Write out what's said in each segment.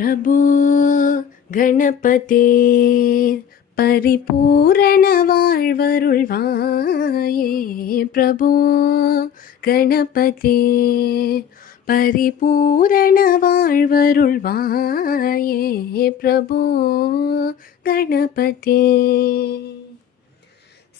प्रभो गणपते परिपूर्ण வாழ்வருள்வாயே प्रभो गणपते परिपूर्ण வாழ்வருள்வாயே प्रभो गणपते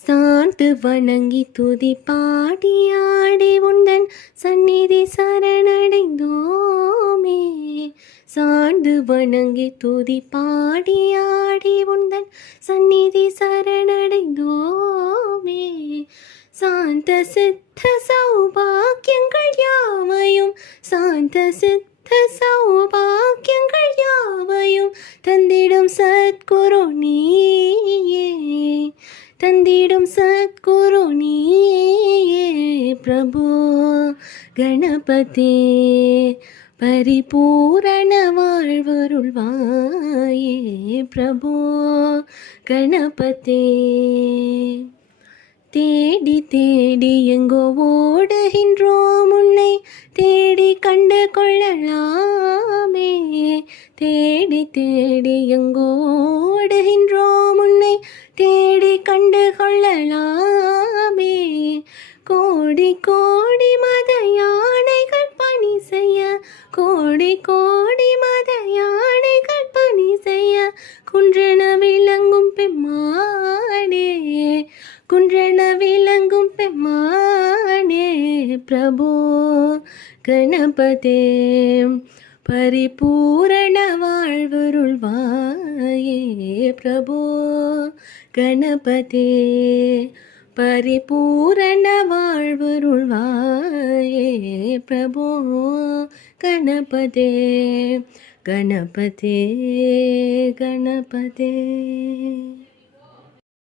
சாந்து வணங்கி துதி பாடி ஆடி உந்தன் சந்நிதி சரணடைந்தோமே. சாந்து வணங்கி துதி பாடி ஆடி உந்தன் சந்நிதி சரணடைந்தோமே. சாந்த சித்த சௌபாக்கியங்கள் யாவையும் சாந்த சித்த சௌபாக்கியங்கள் யாவையும் தந்திடும் சத்குரு நீயே தந்திடும் சத்குரு நீயே பிரபு கணபதி பரிபூரண வாழ்வருள்வாயே பிரபு கணபதி. தேடி தேடி எங்கோ ஓடுகின்றோம் உன்னை தேடி கண்டு கொள்ளலாமே. தேடி தேடி எங்கோ ஓடுகின்றோம் உன்னை தேடி கண்டு கொள்ளலாமே. கோடி கோடி மத யானைகள் பணி செய்ய கோடி கோடி மத யானைகள் பணி செய்ய குன்றென விளங்கும் பெம்மானே குன்றென விளங்கும் பெம்மானே பிரபு கணபதே பரிபூரண வாழ்வருள்வாயே பிரபு கணபதே பரிபூரண வாழ்வருள்வாயே பிரபு கணபதே கணபதே கணபதே.